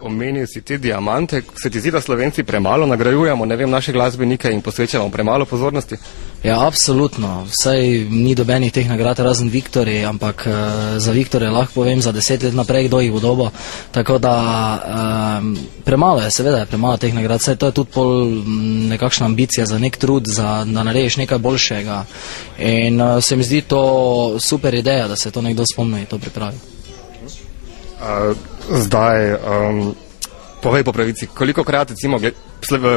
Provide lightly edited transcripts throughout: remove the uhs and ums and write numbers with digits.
Omenil si te diamante, se ti zdi, da Slovenci premalo nagrajujemo, ne vem, naše glasbenike in posvečamo premalo pozornosti? Ja, absolutno. Vsaj ni dobenih teh nagrad razen Viktorji, ampak za Viktorje lahko povem za 10 let naprej, kdo jih bo dobil. Tako da premalo je, seveda je premalo teh nagrad. Saj to je tudi pol nekakšna ambicija za nek trud, da narediš nekaj boljšega. In se mi zdi to super ideja, da se to nekdo spomni in to pripravi. Zdaj, povej po pravici, kolikokrat recimo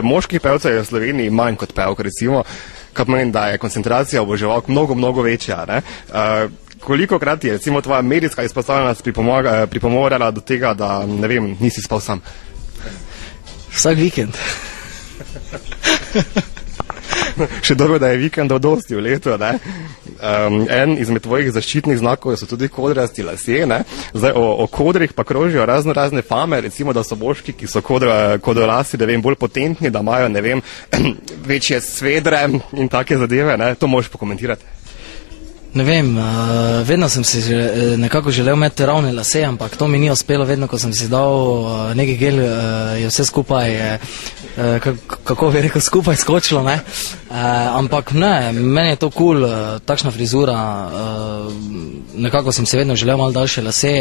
moških pevcev je v Sloveniji manj kot pevk, recimo, kar pomeni, da je koncentracija oboževalk mnogo večja, ne? Kolikokrat je recimo tvoja medijska izpostavljenost pripomorala do tega, da, ne vem, nisi spal sam? Vsak vikend. Še dobro, da je vikendov dosti v letu, ne? En izmed tvojih zaščitnih znakov so tudi kodrasti lasje, ne? Zdaj, o kodrih pa krožijo razne fame, recimo, da so moški, ki so kodolasi, ne vem, bolj potentni, da imajo, ne vem, večje svedre in take zadeve, ne? To možeš pokomentirati. Ne vem, vedno sem si nekako želel imeti ravne lase, ampak to mi ni uspelo, vedno, ko sem si dal neki gel, je vse skupaj, kako bi rekel, skupaj skočilo, ne? Ampak ne, meni je to kul, takšna frizura, nekako sem si vedno želel malo daljše lase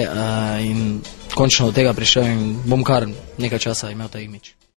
in končno do tega prišel in bom kar nekaj časa imel ta imič.